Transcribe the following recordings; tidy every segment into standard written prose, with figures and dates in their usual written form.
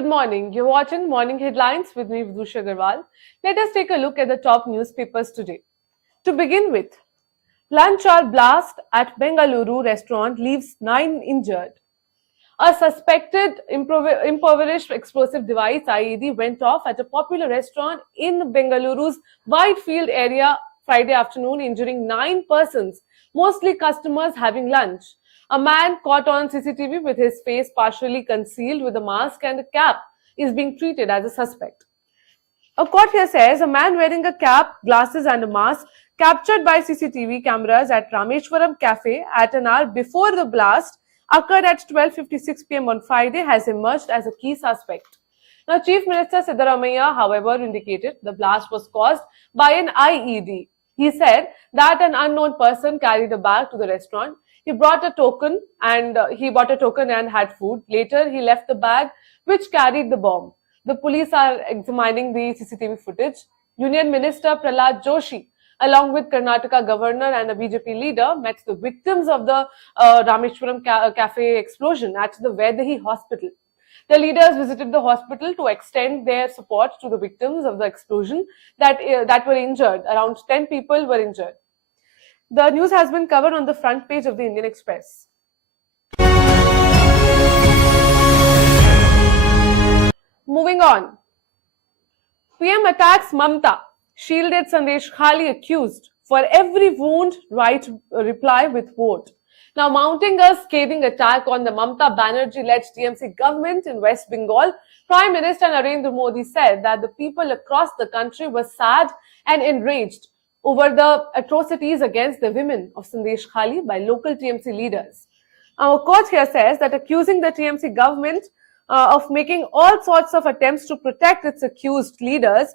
Good morning. You're watching Morning Headlines with me, Vidusha Agarwal. Let us take a look at the top newspapers today. To begin with, lunch hour blast at Bengaluru restaurant leaves 9 injured. A suspected impoverished explosive device IED went off at a popular restaurant in Bengaluru's Whitefield area Friday afternoon, injuring 9 persons, mostly customers having lunch. A man caught on CCTV with his face partially concealed with a mask and a cap is being treated as a suspect. A court here says a man wearing a cap, glasses and a mask captured by CCTV cameras at Rameshwaram Cafe at an hour before the blast occurred at 12:56 p.m. on Friday has emerged as a key suspect. Now, Chief Minister Siddaramaiah, however, indicated the blast was caused by an IED. He said that an unknown person carried a bag to the restaurant. He bought a token and had food. Later, he left the bag which carried the bomb. The police are examining the CCTV footage. Union Minister Prahlad Joshi, along with Karnataka Governor and a BJP leader, met the victims of the Rameshwaram Cafe explosion at the Vedahi Hospital. The leaders visited the hospital to extend their support to the victims of the explosion that were injured. Around 10 people were injured. The news has been covered on the front page of the Indian Express. Moving on. PM attacks Mamta. Shielded Sandesh Khali accused. For every wound, write reply with vote. Now, mounting a scathing attack on the Mamta Banerjee-led TMC government in West Bengal, Prime Minister Narendra Modi said that the people across the country were sad and enraged over the atrocities against the women of Sandesh Khali by local TMC leaders. Our court here says that accusing the TMC government of making all sorts of attempts to protect its accused leaders,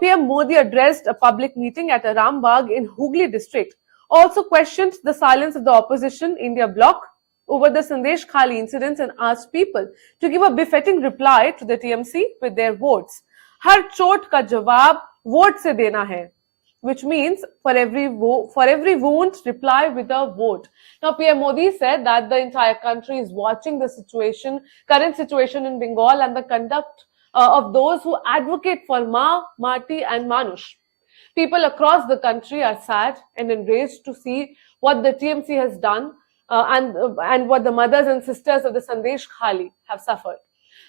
PM Modi addressed a public meeting at Arambagh in Hooghly district, also questioned the silence of the opposition India bloc over the Sandesh Khali incidents and asked people to give a befitting reply to the TMC with their votes. Har chot ka jawab vote se dena hai, which means for every wound, reply with a vote. Now, PM Modi said that the entire country is watching the current situation in Bengal and the conduct of those who advocate for Ma, Mati and Manush. People across the country are sad and enraged to see what the TMC has done and what the mothers and sisters of the Sandesh Khali have suffered.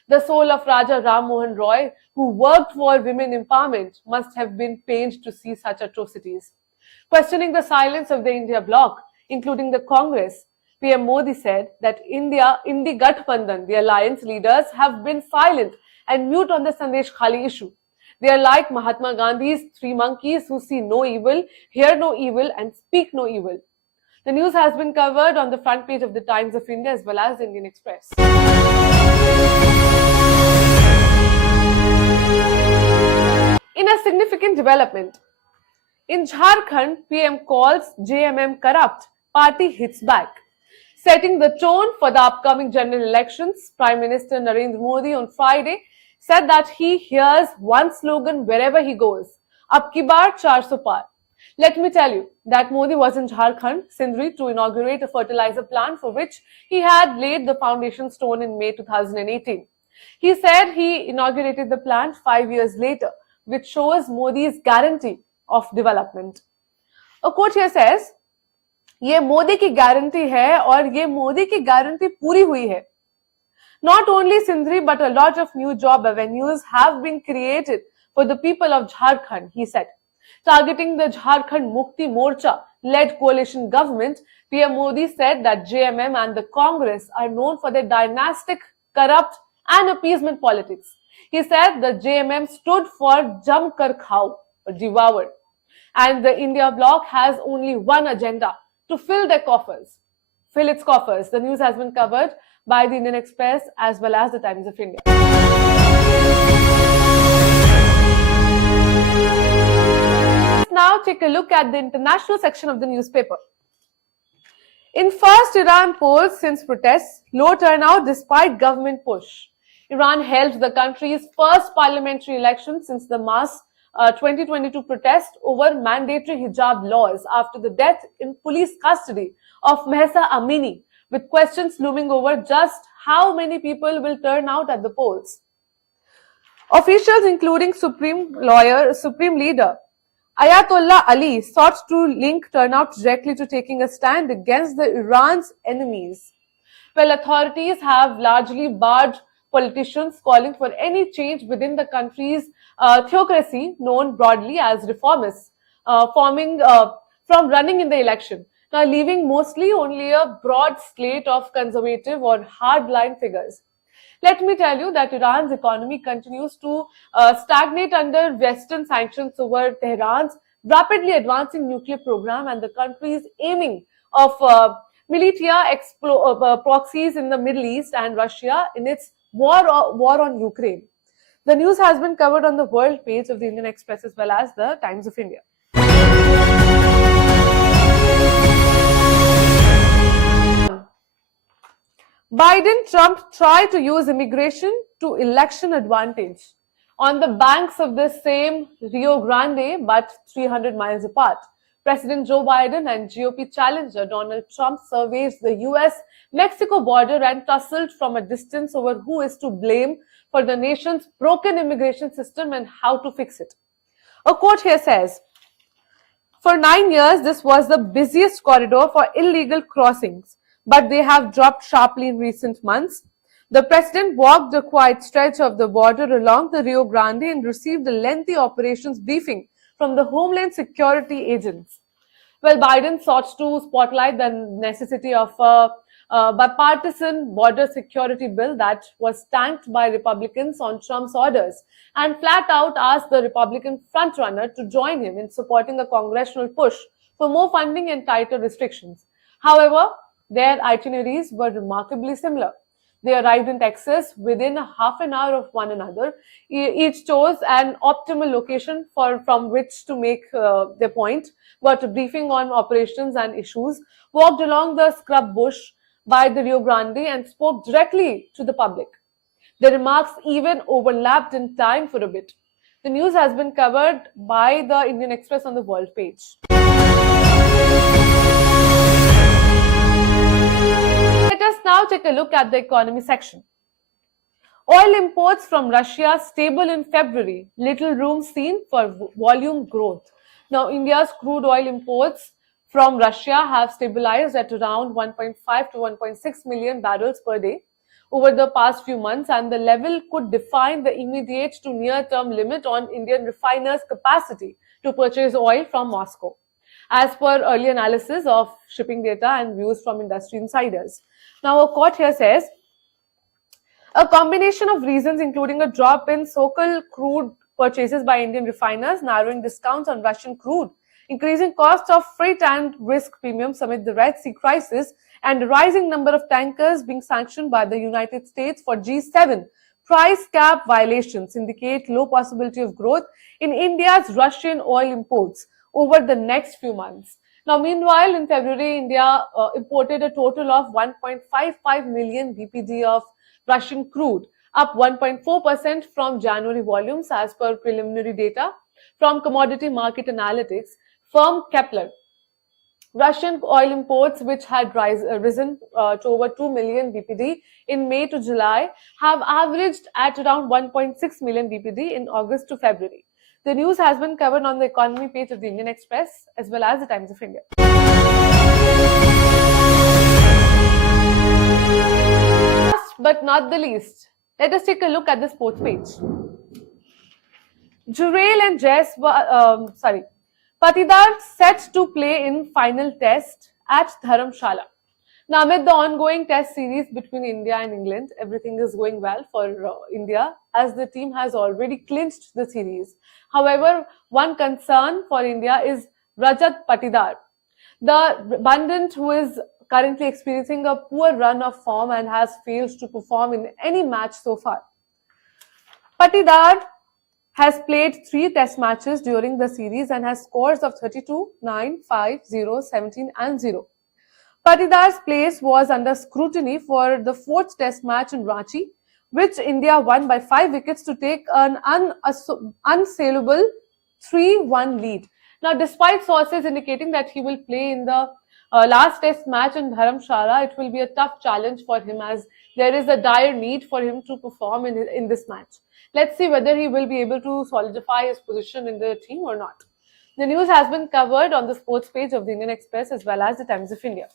The soul of Raja Ram Mohan Roy, who worked for women empowerment, must have been pained to see such atrocities. Questioning the silence of the India bloc, including the Congress, PM Modi said that Indi Gathbandhan, the alliance leaders, have been silent and mute on the Sandesh Khali issue. They are like Mahatma Gandhi's 3 monkeys who see no evil, hear no evil and speak no evil. The news has been covered on the front page of the Times of India as well as the Indian Express. In a significant development, in Jharkhand, PM calls JMM corrupt, party hits back. Setting the tone for the upcoming general elections, Prime Minister Narendra Modi on Friday said that he hears one slogan wherever he goes, Ab ki baar 400 par. Let me tell you that Modi was in Jharkhand, Sindri, to inaugurate a fertilizer plant for which he had laid the foundation stone in May 2018. He said he inaugurated the plant 5 years later, which shows Modi's guarantee of development. A quote here says, ये मोदी की guarantee है और ये मोदी की guarantee पूरी हुई है. Not only Sindri but a lot of new job avenues have been created for the people of Jharkhand, he said. Targeting the Jharkhand Mukti Morcha led coalition government, PM Modi said that JMM and the Congress are known for their dynastic, corrupt and appeasement politics. He said the JMM stood for Jam Kar Khao, or devour, and the India bloc has only one agenda, to fill its coffers. The news has been covered by the Indian Express as well as the Times of India. Let's now take a look at the international section of the newspaper. In first Iran polls since protests, low turnout despite government push. Iran held the country's first parliamentary election since the mass 2022 protest over mandatory hijab laws after the death in police custody of Mahsa Amini, with questions looming over just how many people will turn out at the polls. Officials, including Supreme Leader Ayatollah Ali, sought to link turnout directly to taking a stand against the Iran's enemies. Well, authorities have largely barred politicians calling for any change within the country's theocracy, known broadly as reformists, forming from running in the election. Now, leaving mostly only a broad slate of conservative or hardline figures. Let me tell you that Iran's economy continues to stagnate under Western sanctions over Tehran's rapidly advancing nuclear program and the country's aiming of proxies in the Middle East and Russia in its war on Ukraine. The news has been covered on the world page of the Indian Express as well as the Times of India. Biden-Trump try to use immigration to election advantage on the banks of the same Rio Grande, but 300 miles apart. President Joe Biden and GOP challenger Donald Trump surveyed the US-Mexico border and tussled from a distance over who is to blame for the nation's broken immigration system and how to fix it. A quote here says, "For 9 years, this was the busiest corridor for illegal crossings, but they have dropped sharply in recent months. The president walked a quiet stretch of the border along the Rio Grande and received a lengthy operations briefing from the Homeland Security agents." Well, Biden sought to spotlight the necessity of a bipartisan border security bill that was tanked by Republicans on Trump's orders and flat out asked the Republican frontrunner to join him in supporting a congressional push for more funding and tighter restrictions. However, their itineraries were remarkably similar. They arrived in Texas within a half an hour of one another. Each chose an optimal location from which to make their point, got a briefing on operations and issues, walked along the scrub bush by the Rio Grande and spoke directly to the public. Their remarks even overlapped in time for a bit. The news has been covered by the Indian Express on the world page. Let us now take a look at the economy section. Oil imports from Russia stable in February, little room seen for volume growth. Now, India's crude oil imports from Russia have stabilized at around 1.5 to 1.6 million barrels per day over the past few months, and the level could define the immediate to near-term limit on Indian refiners' capacity to purchase oil from Moscow, as per early analysis of shipping data and views from industry insiders. Now, a quote here says, "A combination of reasons, including a drop in so-called crude purchases by Indian refiners, narrowing discounts on Russian crude, increasing costs of freight and risk premiums amid the Red Sea crisis, and a rising number of tankers being sanctioned by the United States for G7 price cap violations indicate low possibility of growth in India's Russian oil imports over the next few months." Now, meanwhile, in February, India imported a total of 1.55 million BPD of Russian crude, up 1.4% from January volumes as per preliminary data from commodity market analytics firm Kepler. Russian oil imports, which had risen to over 2 million BPD in May to July, have averaged at around 1.6 million BPD in August to February. The news has been covered on the economy page of the Indian Express as well as the Times of India. Last but not the least, let us take a look at the sports page. Jurel and Patidar set to play in final test at Dharamshala. Now, amid the ongoing test series between India and England, everything is going well for India as the team has already clinched the series. However, one concern for India is Rajat Patidar, the bandit who is currently experiencing a poor run of form and has failed to perform in any match so far. Patidar has played 3 test matches during the series and has scores of 32, 9, 5, 0, 17 and 0. Patidar's place was under scrutiny for the 4th test match in Ranchi, which India won by 5 wickets to take an unassailable 3-1 lead. Now, despite sources indicating that he will play in the last test match in Dharamshala, it will be a tough challenge for him as there is a dire need for him to perform in this match. Let's see whether he will be able to solidify his position in the team or not. The news has been covered on the sports page of the Indian Express as well as the Times of India.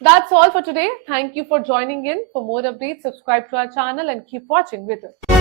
That's all for today. Thank you for joining in. For more updates, subscribe to our channel and keep watching with us.